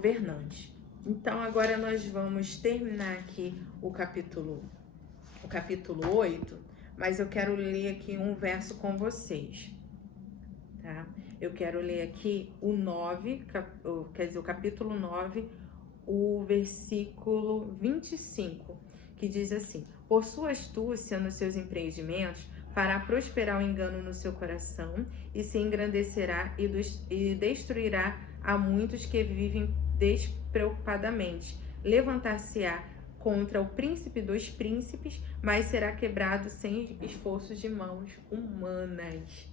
governante. Então, agora nós vamos terminar aqui o capítulo 8, mas eu quero ler aqui um verso com vocês, tá? Eu quero ler aqui o 9, quer dizer, o capítulo 9, o versículo 25, que diz assim: por sua astúcia nos seus empreendimentos, fará prosperar o engano no seu coração e se engrandecerá e destruirá a muitos que vivem despreocupadamente. Levantar-se-á contra o príncipe dos príncipes, mas será quebrado sem esforços de mãos humanas.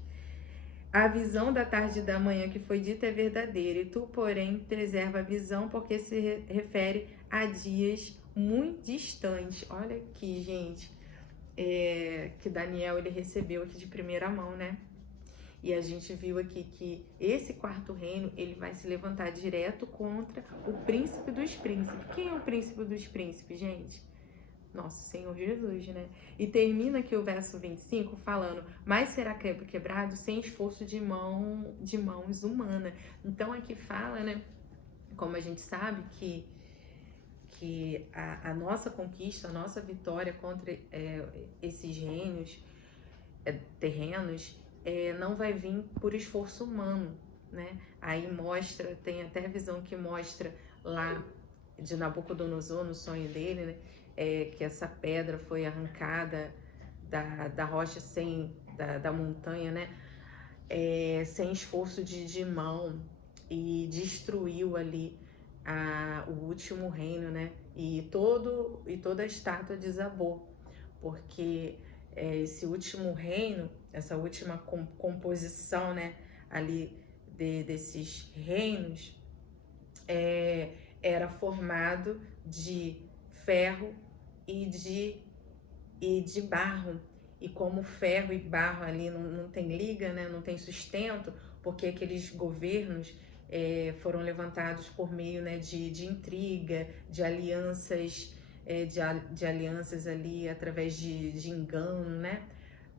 A visão da tarde e da manhã que foi dita é verdadeira, e tu, porém, preserva a visão, porque se refere a dias muito distantes. Olha aqui, gente, que Daniel ele recebeu aqui de primeira mão, né? E a gente viu aqui que esse quarto reino, ele vai se levantar direto contra o príncipe dos príncipes. Quem é o príncipe dos príncipes, gente? Nosso Senhor Jesus, né? E termina aqui o verso 25 falando: mas será quebrado sem esforço de mãos humanas. Então aqui fala, né? Como a gente sabe que a nossa conquista, a nossa vitória contra esses reinos terrenos não vai vir por esforço humano, né? Aí mostra, tem até a visão que mostra lá de Nabucodonosor, no sonho dele, né? Que essa pedra foi arrancada da rocha da montanha, né? Sem esforço de mão, e destruiu ali o último reino, né? E toda a estátua desabou, porque esse último reino, essa última composição, né? Ali desses reinos era formado de ferro e de barro. E como ferro e barro ali não tem liga, né? Não tem sustento, porque aqueles governos foram levantados por meio, né, de intriga, de alianças, de alianças ali através de engano, né?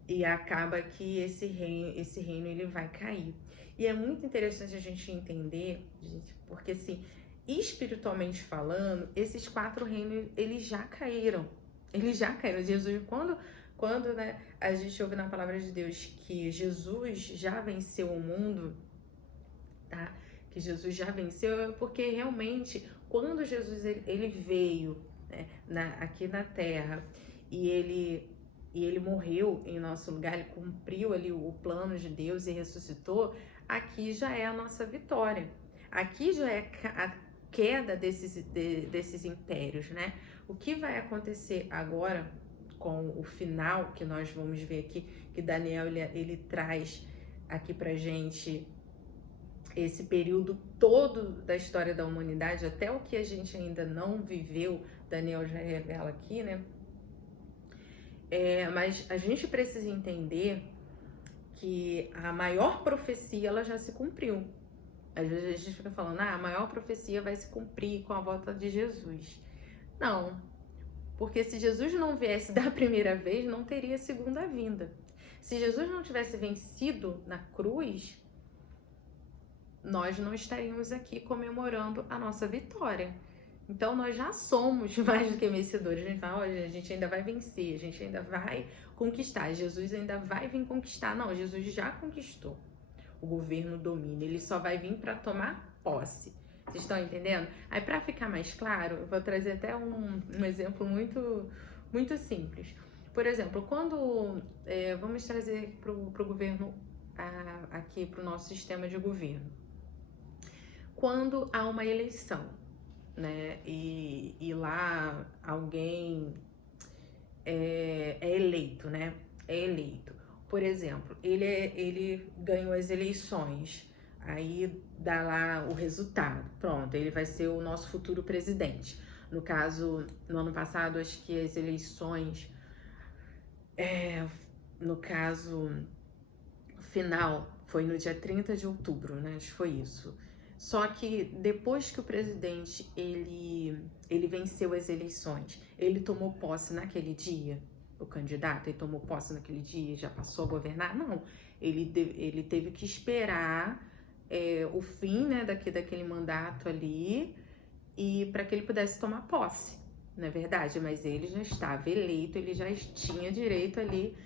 E acaba que esse reino ele vai cair. E é muito interessante a gente entender, gente, porque assim, espiritualmente falando, esses 4 reinos, eles já caíram. Eles já caíram. Jesus, quando né, a gente ouve na palavra de Deus que Jesus já venceu o mundo, tá? Que Jesus já venceu, porque realmente, quando Jesus ele veio, né, aqui na Terra, e ele morreu em nosso lugar, ele cumpriu ali o plano de Deus e ressuscitou, aqui já é a nossa vitória. Aqui já é a queda desses impérios, né? O que vai acontecer agora com o final, que nós vamos ver aqui, que Daniel ele traz aqui pra gente esse período todo da história da humanidade, até o que a gente ainda não viveu, Daniel já revela aqui, né? Mas a gente precisa entender que a maior profecia, ela já se cumpriu. Às vezes a gente fica falando, a maior profecia vai se cumprir com a volta de Jesus. Não, porque se Jesus não viesse da primeira vez, não teria segunda vinda. Se Jesus não tivesse vencido na cruz, nós não estaríamos aqui comemorando a nossa vitória. Então nós já somos mais do que vencedores. A gente fala, a gente ainda vai vencer, a gente ainda vai conquistar, Jesus ainda vai vir conquistar. Não, Jesus já conquistou. O governo domina, ele só vai vir para tomar posse. Vocês estão entendendo? Aí, para ficar mais claro, eu vou trazer até um exemplo muito, muito simples. Por exemplo, quando vamos trazer para o governo aqui, para o nosso sistema de governo. Quando há uma eleição, né, e lá alguém é eleito, né? É eleito. Por exemplo, ele ganhou as eleições, aí dá lá o resultado. Pronto, ele vai ser o nosso futuro presidente. No caso, no ano passado, acho que as eleições, no caso final, foi no dia 30 de outubro, né? Acho que foi isso. Só que depois que o presidente ele venceu as eleições, ele tomou posse naquele dia, o candidato, ele tomou posse naquele dia e já passou a governar? Não, ele teve que esperar o fim, né, daquele mandato ali, e para que ele pudesse tomar posse, não é verdade? Mas ele já estava eleito, ele já tinha direito ali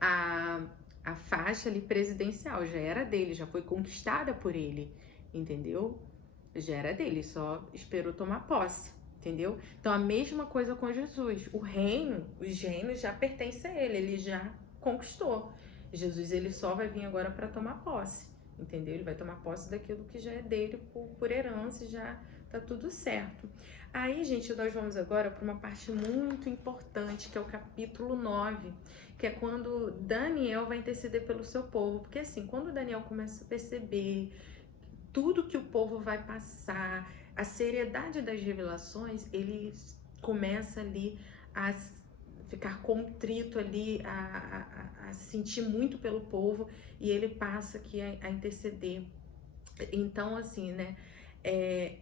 a faixa ali presidencial, já era dele, já foi conquistada por ele, entendeu? Já era dele, só esperou tomar posse, entendeu? Então a mesma coisa com Jesus, os reinos já pertencem a ele já conquistou. Jesus, ele só vai vir agora para tomar posse, entendeu? Ele vai tomar posse daquilo que já é dele por herança, já tá tudo certo. Aí, gente, nós vamos agora para uma parte muito importante, que é o capítulo 9, que é quando Daniel vai interceder pelo seu povo. Porque assim, quando Daniel começa a perceber tudo que o povo vai passar, a seriedade das revelações, ele começa ali a ficar contrito ali, a sentir muito pelo povo, e ele passa aqui a interceder. Então, assim, né?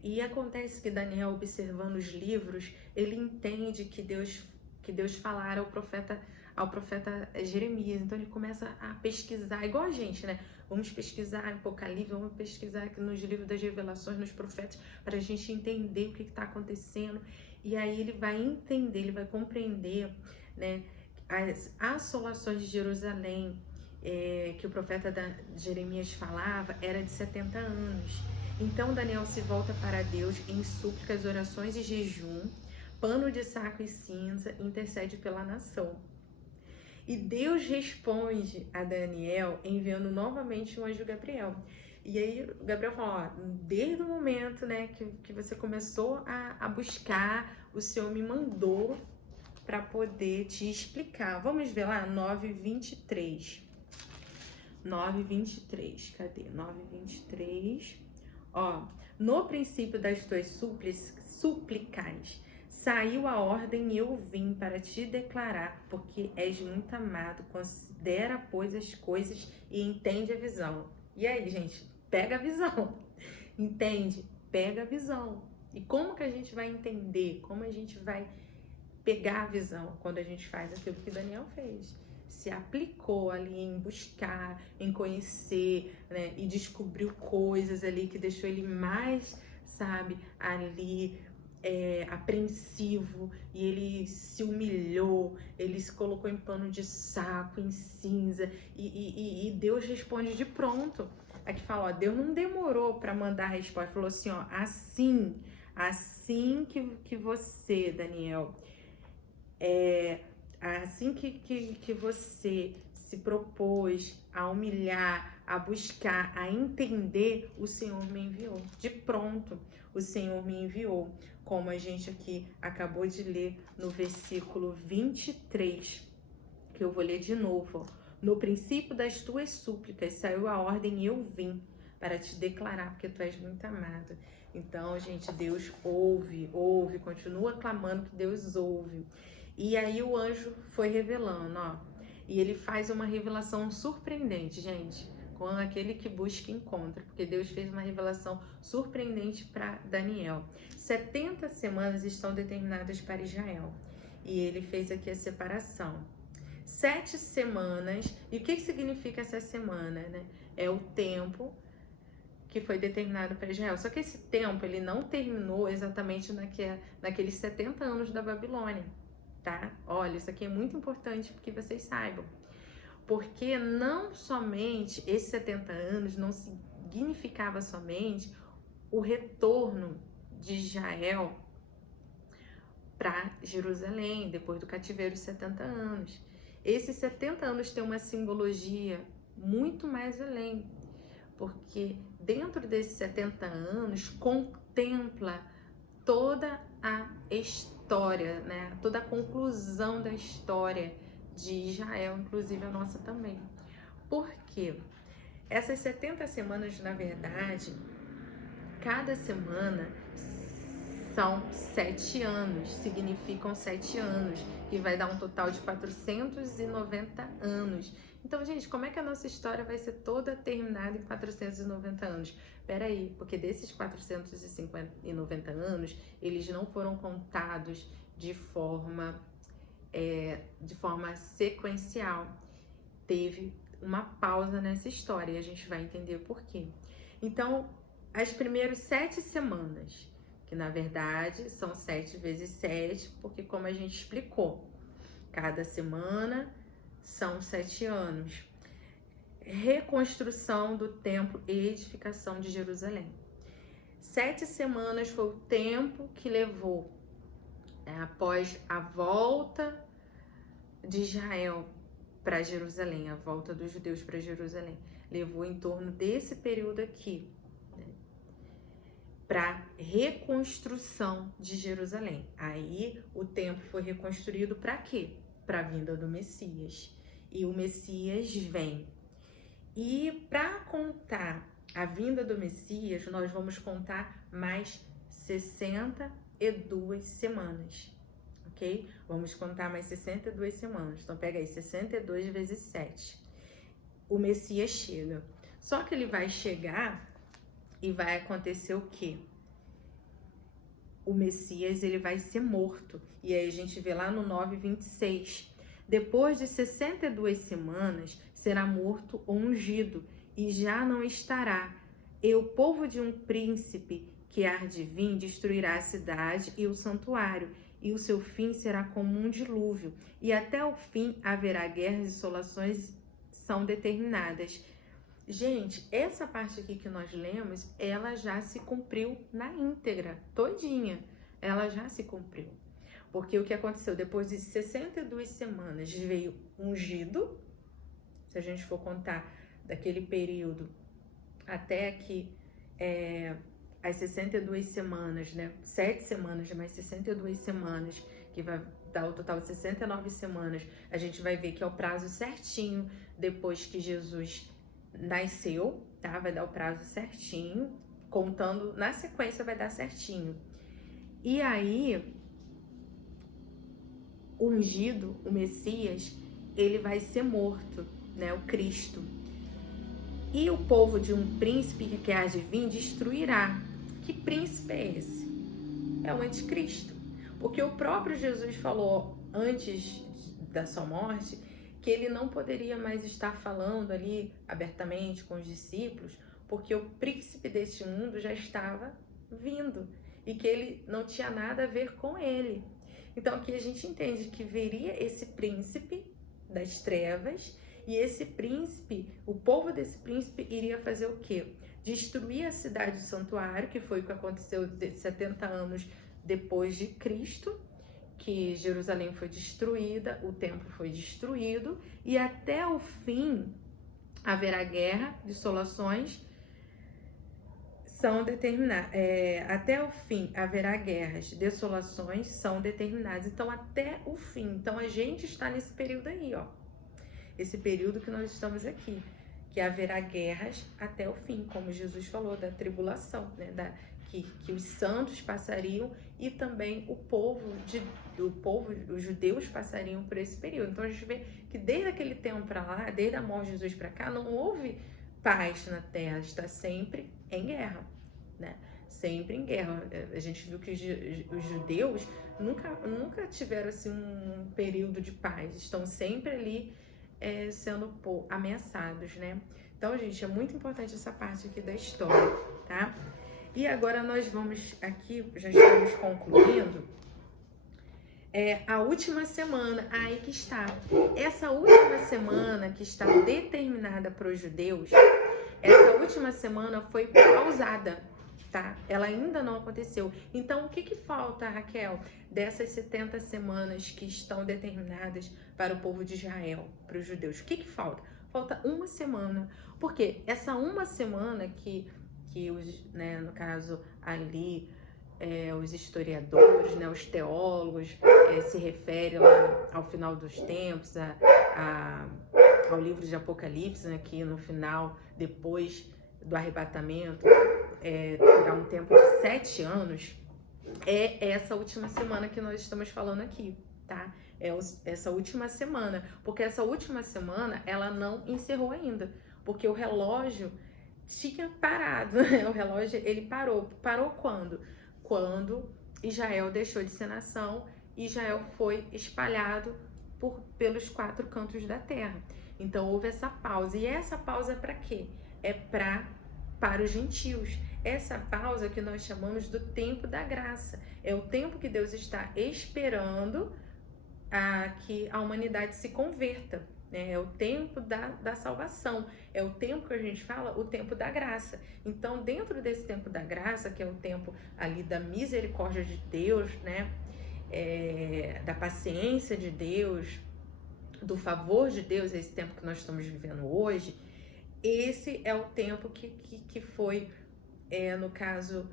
E acontece que Daniel, observando os livros, ele entende que Deus falara ao profeta Jeremias. Então ele começa a pesquisar, igual a gente, né? Vamos pesquisar Apocalipse, vamos pesquisar aqui nos livros das revelações, nos profetas, para a gente entender o que está acontecendo. E aí ele vai entender, ele vai compreender, né, as assolações de Jerusalém, que o profeta Jeremias falava, era de 70 anos. Então Daniel se volta para Deus em súplicas, orações e jejum, pano de saco e cinza, intercede pela nação. E Deus responde a Daniel enviando novamente o anjo Gabriel. E aí Gabriel fala, ó, desde o momento, né, que você começou a buscar, o Senhor me mandou para poder te explicar. Vamos ver lá, 9:23. 9:23, cadê? 9:23. Ó, no princípio das tuas súplicas, saiu a ordem e eu vim para te declarar, porque és muito amado. Considera, pois, as coisas e entende a visão. E aí, gente, pega a visão. Entende? Pega a visão. E como que a gente vai entender? Como a gente vai pegar a visão quando a gente faz aquilo que Daniel fez? Se aplicou ali em buscar, em conhecer, né? E descobriu coisas ali que deixou ele mais, sabe, ali apreensivo, e ele se humilhou, ele se colocou em pano de saco, em cinza, e Deus responde de pronto. Aqui fala, ó, Deus não demorou para mandar a resposta, falou assim, ó, assim que você, Daniel, assim que você se propôs a humilhar, a buscar, a entender, o Senhor me enviou. De pronto, o Senhor me enviou. Como a gente aqui acabou de ler no versículo 23, que eu vou ler de novo. Ó. No princípio das tuas súplicas saiu a ordem e eu vim para te declarar, porque tu és muito amado. Então, gente, Deus ouve, continua clamando que Deus ouve. E aí o anjo foi revelando, ó. E ele faz uma revelação surpreendente, gente. Quando aquele que busca encontra, porque Deus fez uma revelação surpreendente para Daniel. 70 semanas estão determinadas para Israel. E ele fez aqui a separação. 7 semanas, e o que significa essa semana, né? É o tempo que foi determinado para Israel. Só que esse tempo, ele não terminou exatamente naqueles 70 anos da Babilônia, tá? Olha, isso aqui é muito importante que vocês saibam. Porque não somente esses 70 anos não significava somente o retorno de Israel para Jerusalém, depois do cativeiro de 70 anos. Esses 70 anos têm uma simbologia muito mais além, porque dentro desses 70 anos contempla toda a história, né? Toda a conclusão da história de Israel, inclusive a nossa também. Por quê? Essas 70 semanas, na verdade, cada semana são 7 anos, significam 7 anos, que vai dar um total de 490 anos. Então, gente, como é que a nossa história vai ser toda terminada em 490 anos? Peraí, porque desses 490 anos, eles não foram contados de forma sequencial. Teve uma pausa nessa história e a gente vai entender por quê. Então, as primeiras 7 semanas, que na verdade são 7 vezes 7, porque como a gente explicou, cada semana são 7 anos. Reconstrução do templo e edificação de Jerusalém. 7 semanas foi o tempo que levou, após a volta de Israel para Jerusalém, a volta dos judeus para Jerusalém. Levou em torno desse período aqui, né, para reconstrução de Jerusalém. Aí o templo foi reconstruído para quê? Para a vinda do Messias. E o Messias vem. E para contar a vinda do Messias, nós vamos contar mais 62 semanas, ok? Vamos contar mais 62 semanas. Então, pega aí, 62 vezes 7. O Messias chega. Só que ele vai chegar e vai acontecer o quê? O Messias, ele vai ser morto. E aí a gente vê lá no 9:26. Depois de 62 semanas, será morto ou ungido, e já não estará. E o povo de um príncipe que há de vir destruirá a cidade e o santuário, e o seu fim será como um dilúvio. E até o fim haverá guerras e dessolações são determinadas. Gente, essa parte aqui que nós lemos, ela já se cumpriu na íntegra, todinha. Ela já se cumpriu. Porque o que aconteceu? Depois de 62 semanas veio ungido. Se a gente for contar daquele período até aqui, as 62 semanas, né? 7 semanas, mais 62 semanas, que vai dar o total de 69 semanas, a gente vai ver que é o prazo certinho depois que Jesus nasceu, tá? Vai dar o prazo certinho, contando na sequência vai dar certinho. E aí, o ungido, o Messias, ele vai ser morto, né? O Cristo. E o povo de um príncipe que há de vir destruirá. Que príncipe é esse? É o anticristo. Porque o próprio Jesus falou antes da sua morte que ele não poderia mais estar falando ali abertamente com os discípulos, porque o príncipe deste mundo já estava vindo e que ele não tinha nada a ver com ele. Então aqui a gente entende que viria esse príncipe das trevas, e esse príncipe, o povo desse príncipe iria fazer o quê? Destruir a cidade do santuário, que foi o que aconteceu 70 anos depois de Cristo, que Jerusalém foi destruída, o templo foi destruído, e até o fim haverá guerra, dessolações são determinadas. Até o fim haverá guerras, desolações são determinadas. Então, até o fim. Então, a gente está nesse período aí, ó. Esse período que nós estamos aqui, que haverá guerras até o fim, como Jesus falou, da tribulação, né? Que os santos passariam e também o povo, os judeus passariam por esse período. Então, a gente vê que desde aquele tempo para lá, desde a morte de Jesus para cá, não houve paz na terra, está sempre em guerra, né? Sempre em guerra. A gente viu que os judeus nunca tiveram assim um período de paz, estão sempre ali sendo ameaçados, né? Então, gente, é muito importante essa parte aqui da história, tá? E agora nós vamos aqui, já estamos concluindo, a última semana, aí que está. Essa última semana que está determinada para os judeus, essa última semana foi pausada, tá? Ela ainda não aconteceu. Então, o que falta, Raquel, dessas 70 semanas que estão determinadas para o povo de Israel, para os judeus? O que falta? Falta uma semana. Porque essa uma semana que os, né, no caso ali, os historiadores, né, os teólogos, se referem lá ao final dos tempos, ao livro de Apocalipse, né, que no final, depois do arrebatamento, terá um tempo de 7 anos, essa última semana que nós estamos falando aqui, tá? Essa última semana, porque essa última semana, ela não encerrou ainda, porque o relógio tinha parado, né? O relógio, ele parou. Parou quando? Quando Israel deixou de ser nação e Israel foi espalhado pelos 4 cantos da terra. Então, houve essa pausa. E essa pausa é para quê? É para para os gentios. Essa pausa que nós chamamos do tempo da graça. É o tempo que Deus está esperando que a humanidade se converta. Né? É o tempo da salvação. É o tempo que a gente fala, o tempo da graça. Então, dentro desse tempo da graça, que é o tempo ali da misericórdia de Deus, né? Da paciência de Deus, do favor de Deus, esse tempo que nós estamos vivendo hoje, esse é o tempo que foi, no caso,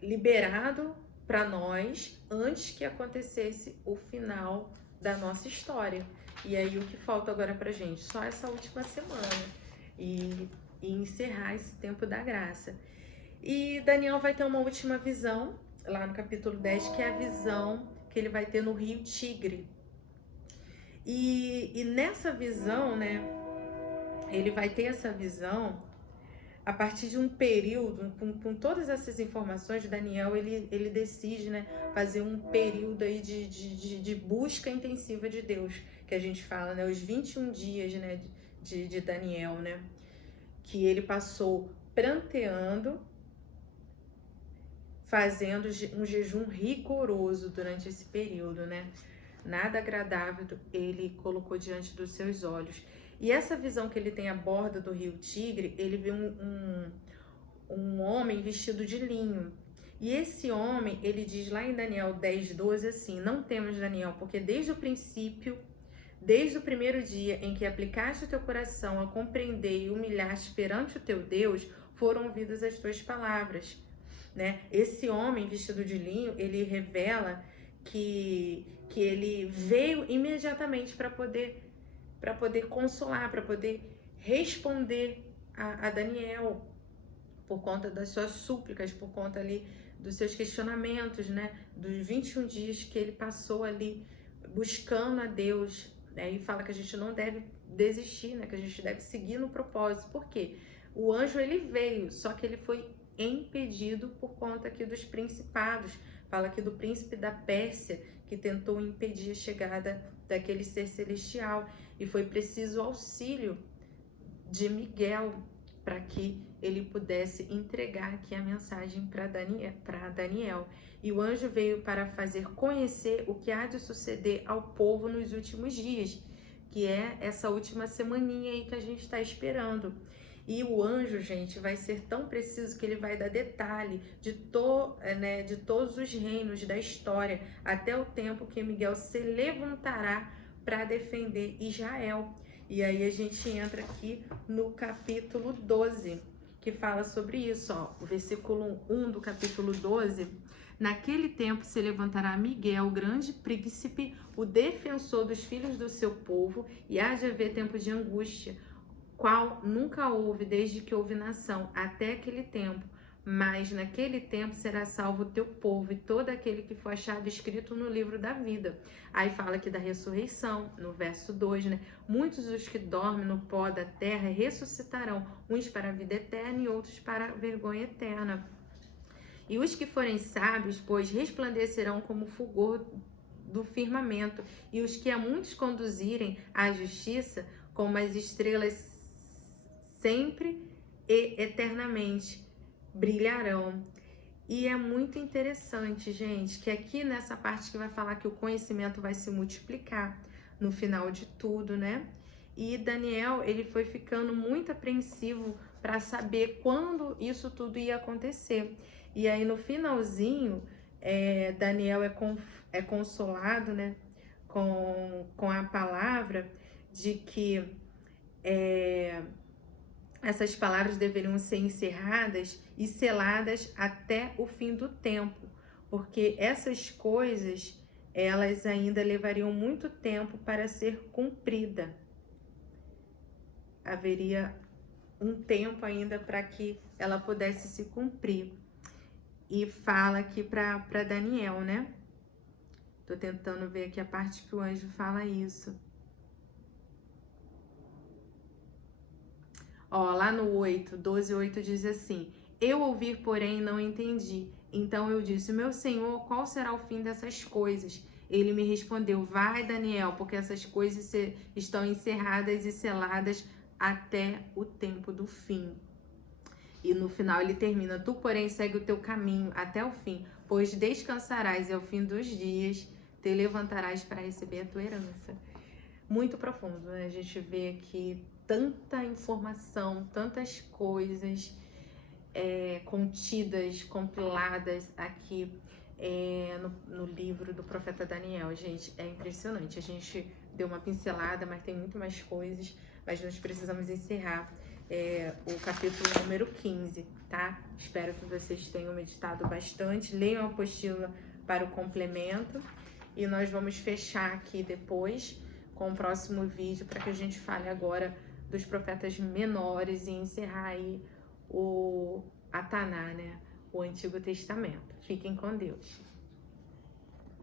liberado para nós antes que acontecesse o final da nossa história. E aí o que falta agora pra gente? Só essa última semana e encerrar esse tempo da graça. E Daniel vai ter uma última visão, lá no capítulo 10, que é a visão que ele vai ter no rio Tigre. E nessa visão, né, ele vai ter essa visão a partir de um período, com todas essas informações, Daniel, ele decide, né, fazer um período aí de busca intensiva de Deus, que a gente fala, né, os 21 dias, né, de Daniel, né, que ele passou pranteando, fazendo um jejum rigoroso durante esse período, né, nada agradável ele colocou diante dos seus olhos. E essa visão que ele tem à borda do rio Tigre, ele vê um homem vestido de linho. E esse homem, ele diz lá em Daniel 10:12 assim: não temas, Daniel, porque desde o princípio, desde o primeiro dia em que aplicaste o teu coração a compreender e humilhaste perante o teu Deus, foram ouvidas as tuas palavras. Né? Esse homem vestido de linho, ele revela que ele veio imediatamente para poder consolar, para poder responder a Daniel por conta das suas súplicas, por conta ali dos seus questionamentos, né? Dos 21 dias que ele passou ali buscando a Deus, né? E fala que a gente não deve desistir, né? Que a gente deve seguir no propósito. Por quê? O anjo, ele veio, só que ele foi impedido por conta aqui dos principados. Fala aqui do príncipe da Pérsia, que tentou impedir a chegada daquele ser celestial. E foi preciso o auxílio de Miguel para que ele pudesse entregar aqui a mensagem para Daniel. E o anjo veio para fazer conhecer o que há de suceder ao povo nos últimos dias, que é essa última semaninha aí que a gente está esperando. E o anjo, gente, vai ser tão preciso que ele vai dar detalhe de todos os reinos da história, até o tempo que Miguel se levantará para defender Israel. E aí a gente entra aqui no capítulo 12, que fala sobre isso, ó, o versículo 1 do capítulo 12. Naquele tempo se levantará Miguel, grande príncipe, o defensor dos filhos do seu povo, e há de haver tempo de angústia, qual nunca houve desde que houve nação, até aquele tempo. Mas naquele tempo será salvo o teu povo e todo aquele que for achado escrito no livro da vida. Aí fala aqui da ressurreição, no verso 2, né? Muitos dos que dormem no pó da terra ressuscitarão, uns para a vida eterna e outros para a vergonha eterna. E os que forem sábios, pois, resplandecerão como o fulgor do firmamento, e os que a muitos conduzirem à justiça, como as estrelas sempre e eternamente brilharão. E é muito interessante, gente, que aqui nessa parte que vai falar que o conhecimento vai se multiplicar no final de tudo, né? E Daniel, ele foi ficando muito apreensivo para saber quando isso tudo ia acontecer. E aí no finalzinho, Daniel é consolado, né, com a palavra de que essas palavras deveriam ser encerradas e seladas até o fim do tempo, porque essas coisas, elas ainda levariam muito tempo para ser cumprida. Haveria um tempo ainda para que ela pudesse se cumprir. E fala aqui para Daniel, né? Tô tentando ver aqui a parte que o anjo fala isso. Ó, lá no 12:8 diz assim: eu ouvi, porém, não entendi. Então eu disse: meu senhor, qual será o fim dessas coisas? Ele me respondeu: vai, Daniel, porque essas coisas estão encerradas e seladas até o tempo do fim. E no final ele termina: tu, porém, segue o teu caminho até o fim, pois descansarás e ao fim dos dias te levantarás para receber a tua herança. Muito profundo, né? A gente vê aqui tanta informação, tantas coisas contidas, compiladas aqui no livro do profeta Daniel. Gente, é impressionante. A gente deu uma pincelada, mas tem muito mais coisas, mas nós precisamos encerrar o capítulo número 15, tá? Espero que vocês tenham meditado bastante, leiam a apostila para o complemento e nós vamos fechar aqui depois com o próximo vídeo para que a gente fale agora dos profetas menores e encerrar aí a Taná, né? O Antigo Testamento. Fiquem com Deus.